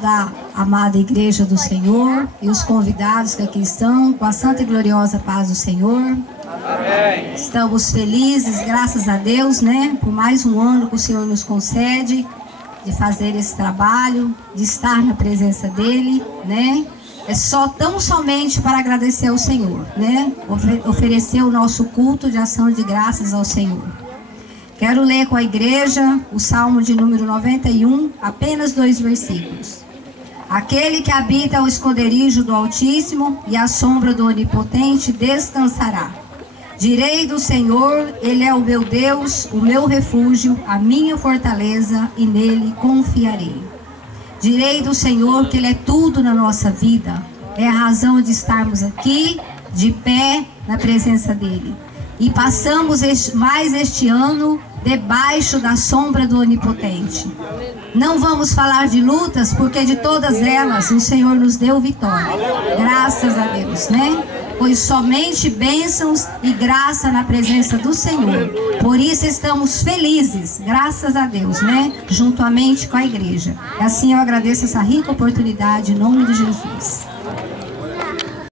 Da amada Igreja do Senhor e os convidados que aqui estão, com a santa e gloriosa paz do Senhor. Amém. Estamos felizes, graças a Deus, né, por mais um ano que o Senhor nos concede de fazer esse trabalho, de estar na presença dEle, né. É tão somente para agradecer ao Senhor, né, oferecer o nosso culto de ação de graças ao Senhor. Quero ler com a igreja o Salmo de número 91, apenas 2 versículos. Aquele que habita o esconderijo do Altíssimo e a sombra do Onipotente descansará. Direi do Senhor, Ele é o meu Deus, o meu refúgio, a minha fortaleza, e nele confiarei. Direi do Senhor que Ele é tudo na nossa vida. É a razão de estarmos aqui, de pé, na presença dEle. E passamos mais este ano debaixo da sombra do Onipotente. Não vamos falar de lutas, porque de todas elas o Senhor nos deu vitória. Graças a Deus, né? Pois somente bênçãos e graça na presença do Senhor. Por isso estamos felizes, graças a Deus, né? Juntamente com a igreja. E assim eu agradeço essa rica oportunidade em nome de Jesus.